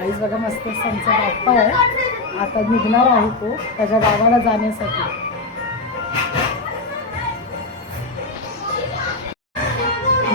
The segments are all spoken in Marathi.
आईज बघा मस्त आमचा बाप्पा आहे. आता निघणार आहे तो त्याच्या गावाला जाण्यासाठी.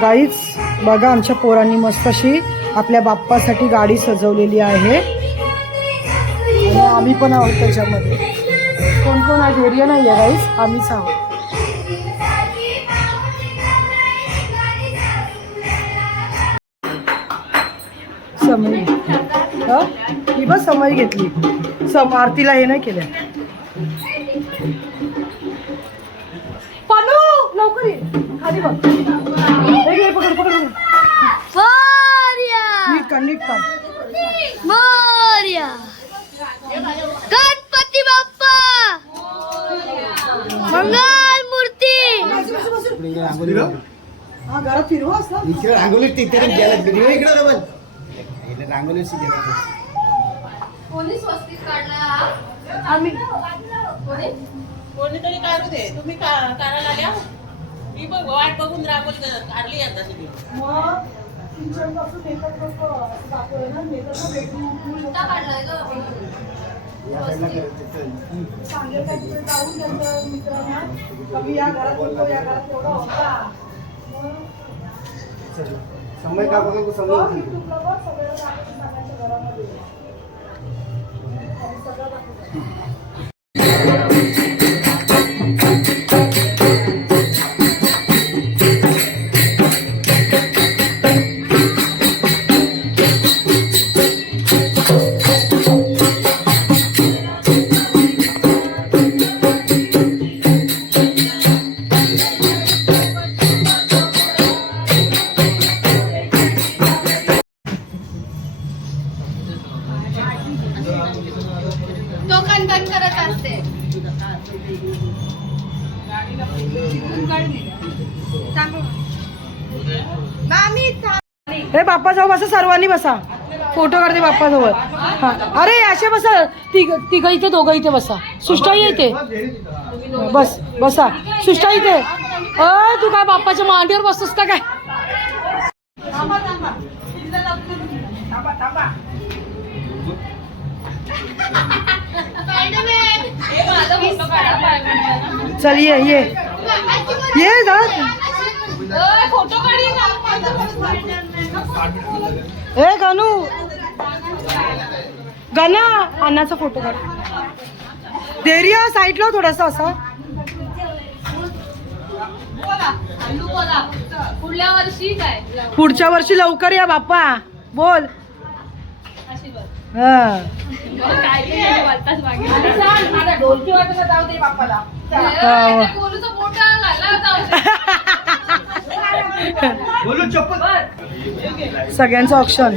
गाईच बघा आमच्या पोरांनी मस्त अशी आपल्या बाप्पासाठी गाडी सजवलेली आहे. आणि आम्ही पण आहोत त्याच्यामध्ये. कोण कोण आहे? एरिया नाही आहे गाईच आम्हीच आहोत. हा? ही बस समय घेतली. सम आरतीला हे नाही केलं पानू लवकर ये. खाली बघ. हे घे, पकड पकड पकड. मोर्या. नीट काढ नीट काढ मोर्या. गणपती बाप्पा. मंगल मूर्ती. हा घरात फिरवा असला इकडे रांगोली तिथे गेला व्हिडिओ इकडे रे पण इकडे रांगोली गेला आम्ही कोणीतरी काढू दे. तुम्ही का- काढायला आल्या मी बघ वाट बघून करत- काढली आता सगळी चल. समय का बघा बघ, समोर युट्यूबला फोटो हा. अरे असे बसा. तिघ तिघ इथे दोघं इथे बसा. सुष्टाई इथे. बस बसा. सुष्टा इथे. अ तू काय बाप्पाच्या मांडीवर बसतोस का काय? चल ये ये. ये जा. ए कानू गणा अन्नाचा फोटो काढ. देरिया साईडला हो थोडासा असा. पुढल्या वर्षी काय? पुढच्या वर्षी लवकर या बाप्पा. बोल. हा. काय वाटतात. बोलूचा मोठा घाला बोलू चप्पल. सगळ्यांचं ऑप्शन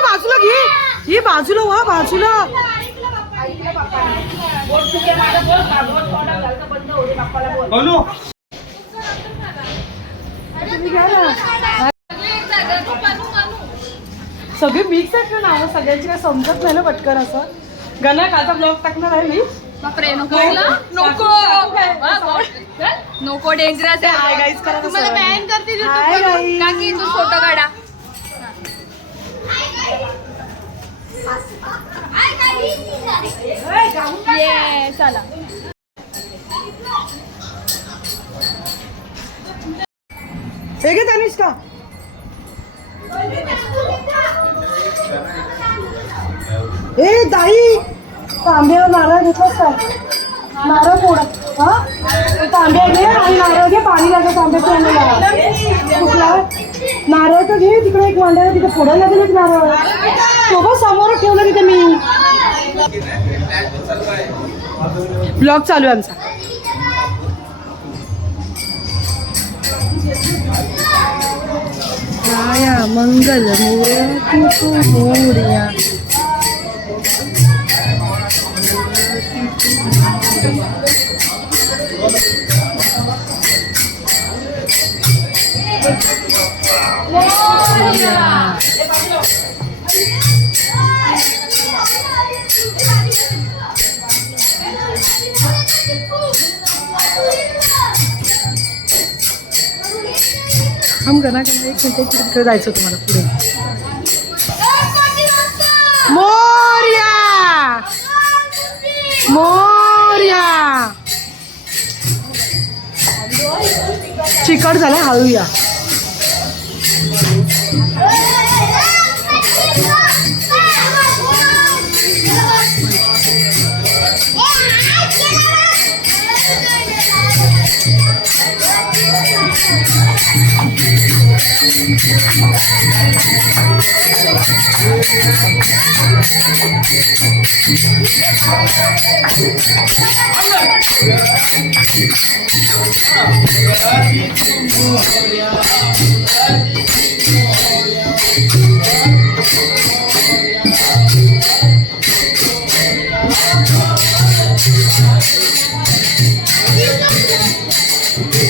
बाजूला घे ही बाजूला व्हा बाजूला. सगळे मिक्स आहेत ना नावं सगळ्यांची काय समजत नाही ना पटकन असं. गणा कालचा ब्लॉग टाकणार आहे मी. बापरे नको नको नको. डेंजरस आहे. तुम्हाला बॅन. काकी तू फोटो काढा. ये चला. हे घे तनिष्का. ए दाई. तांब्यावर नारळ घेतलंच काय नारळ फोडत हा? तांब्या घे आणि नारळ घे पाणी लागेल तांब्याच्या अंगाला कुठला? नारळ तर घे तिकडे एक मांडायला तिथे फोडायला लागेल एक नारळ. सोबत समोर ठेवलं तिथे मी. ब्लॉग चालू आहे आमचा. माया मंगल तू मोर्या गणा गणा एक मिनिट एक तिकडे जायचं तुम्हाला पुढे. मोर्या! मोर्या! चिकट झालं हळू या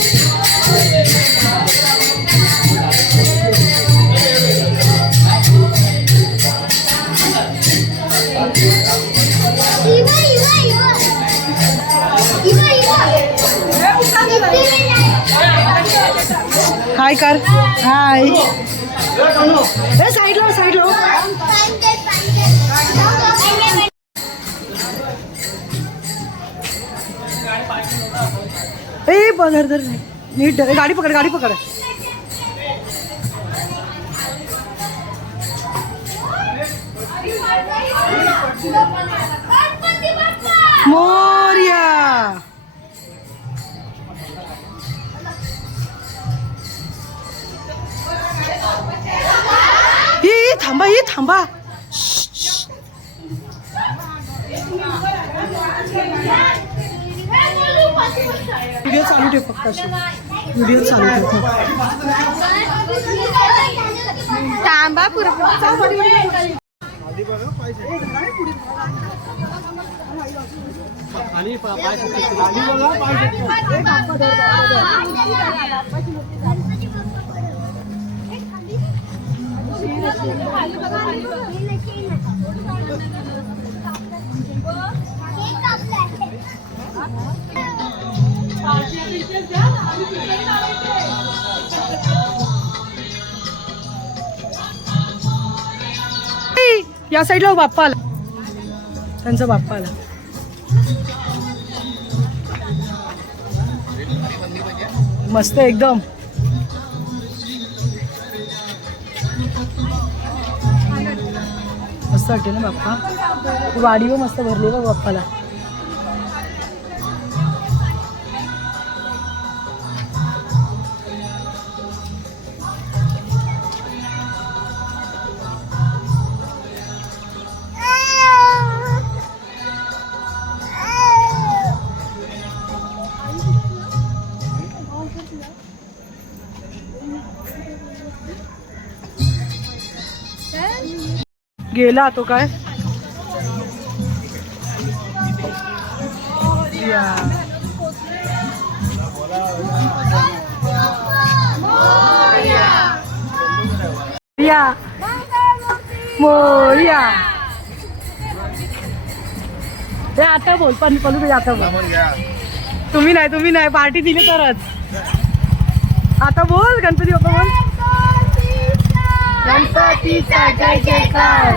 हाय कर। हाय ए साईडला साईडला ए बघर धर नीट धर. ए, गाडी पकड गाडी पकड। मोर्या थांबा ही थांबा. व्हिडिओ चालू ठेव फक्त व्हिडिओ चालू ठेव तांबा पुरपूर आणि या साईडला बाप्पा आला. त्यांचा बाप्पा आला. मस्त एकदम. मस्त वाटते ना बाप्पा. वाडी मस्त भरली बघ बाप्पाला. गेला तो काय? या. या. मोर्या. ते आता बोल पण पलू तुझ्या आता बोल. तुम्ही नाही तुम्ही नाही पार्टी दिली तरच. आता बोल गणपती बाप्पा बोल. गणपतीचा जय जयकार.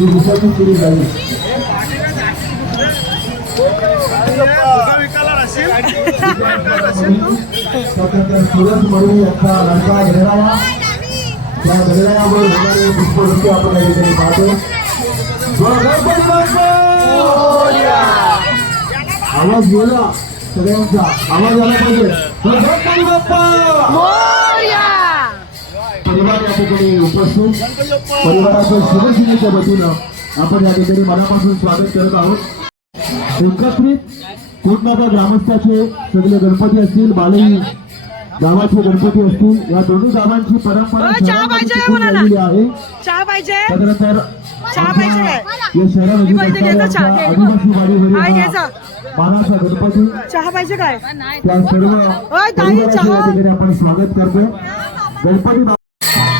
ही विसर्जित केली जाईल स्वातंत्र्य सुरज म्हणून यांचा लाडका गणराया त्या गणरायावर होणारे पुष्पवृष्टी आपण या ठिकाणी पाहतो गणपती बाप्पा! आवाज गेला सगळ्यांचा आवाज आला पाहिजे गणपती बाप्पा परिवार या ठिकाणी उपस्थित. परिवाराच्या शिवसेनेच्या वतीनं आपण या ठिकाणी मनापासून स्वागत करत आहोत. एकत्रित ग्रामस्थाचे सगळे गणपती असतील बालई गावाचे गणपती असतील या दोन्ही गावांची परंपरा शहरामध्ये आहे. त्यानंतर? या शहरामध्ये. आदिवासी वाडीवरील गणपती. चहा पाहिजे काय? त्या सर्व आपण स्वागत करतो गणपती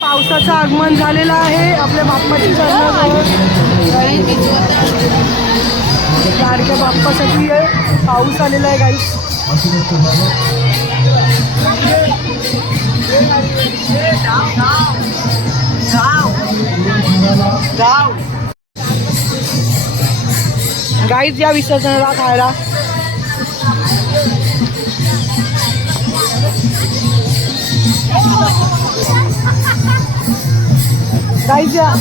पावसाचं आगमन झालेलं आहे आपल्या बाप्पाची चरणाजवळ. लाडक्या बाप्पासाठी आहे. पाऊस आलेला आहे गाईस गाईज या विसर्जनाला खायला. गाईज या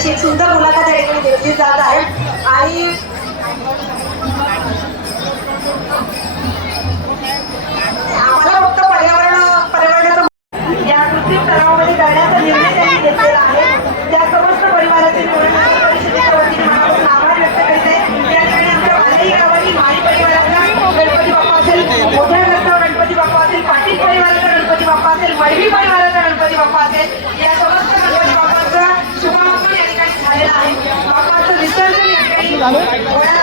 माडेलकर एक सुंदर मुलाखत या ठिकाणी घेतली जात आहे. आणि आम्हाला फक्त पर्यावरण पर्यावरणाचं या कृत्रिम तलावामध्ये करण्याचा निर्णय त्यांनी घेतलेला आहे त्या समस्त परिवाराचे निवडणूक परिषदेच्या वतीने मनापासून आभार व्यक्त करीत आहे या ठिकाणी आमच्या भालेही गावातील माळी परिवाराचा गणपती बाप्पा असेल मोठ्या घरचा गणपती बाप्पा असेल पाटील परिवाराचा गणपती बाप्पा असेल मळवी परिवाराचा गणपती बाप्पा असेल या समस्त गणपती बाप्पाचा शुभागमन या ठिकाणी झालेला आहे बाप्पाचं विसर्जन या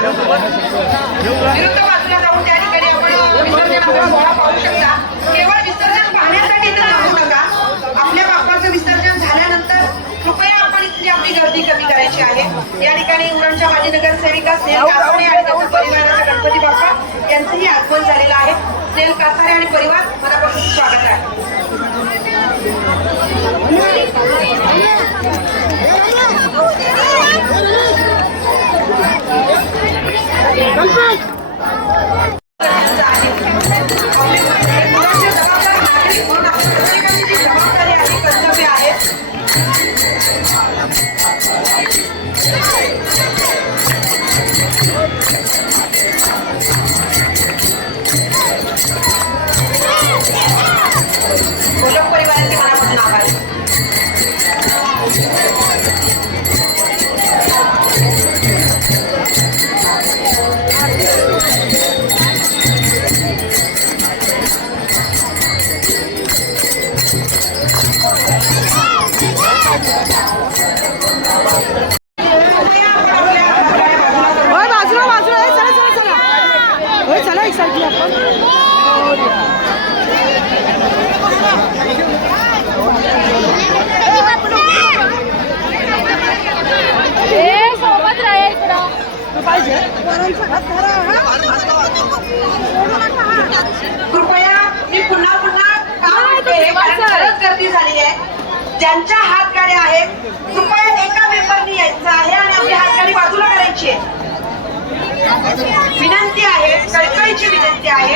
विरुद्ध बाजूला जाऊन त्या ठिकाणी आपण विसर्जनाचा सोहळा पाहू शकता केवळ विसर्जन पाहण्यासाठी तर जाऊ नका आपल्या बाप्पाचं विसर्जन झाल्यानंतर कृपया आपण इथली आपली गर्दी कमी करायची आहे या ठिकाणी उरणच्या माजी नगरसेविका स्नेहल कासोडे आणि त्यांच्या परिवाराचा गणपती बाप्पा यांचंही आगमन झालेलं आहे स्नेहल कासारे आणि परिवार मनापासून स्वागत आहे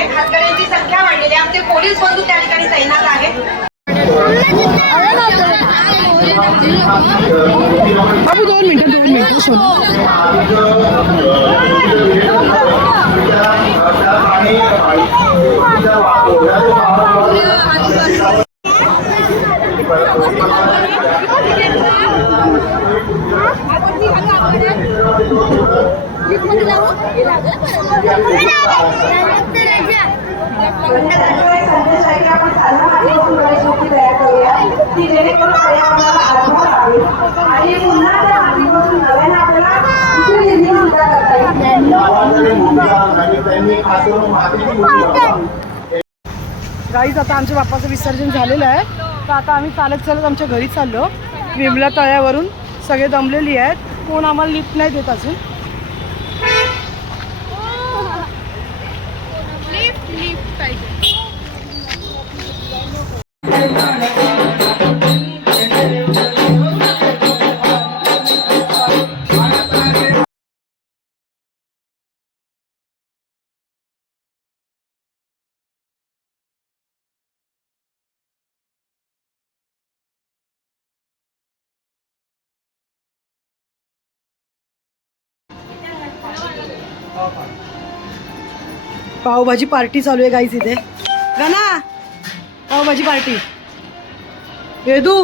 आहे हातगाड्यांची संख्या वाढलेली आहे. आमचे पोलीस बंधू त्या ठिकाणी तैनात आहेत. दोन मिनिटं दोन मिनिटं सोनू संदेशाची आपण तयार करूया जेणेकरून पर्यावरणाला आणि पुन्हा त्या मातीपासून नव्याने आपल्याला निर्मिती सुद्धा करता येईल गाईज आता आमच्या बाप्पाचं विसर्जन झालेलं आहे. तर आता आम्ही चालत चालत आमच्या घरी चाललो. विमला तळ्यावरून सगळे दमलेली आहेत. कोण आम्हाला लिफ्ट नाही देत अजून. पावभाजी पार्टी चालू आहे गाईज इथे. गाना पावभाजी पार्टी. वेदू.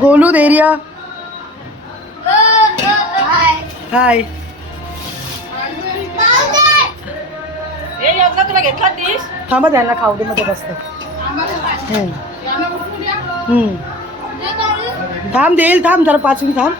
गोलू धैर्य. हाय. तुला घेतला थांबा त्यांना खाऊ दे मध्ये बसतं. थांब देईल थांब जरा पाच मिनिट थांब.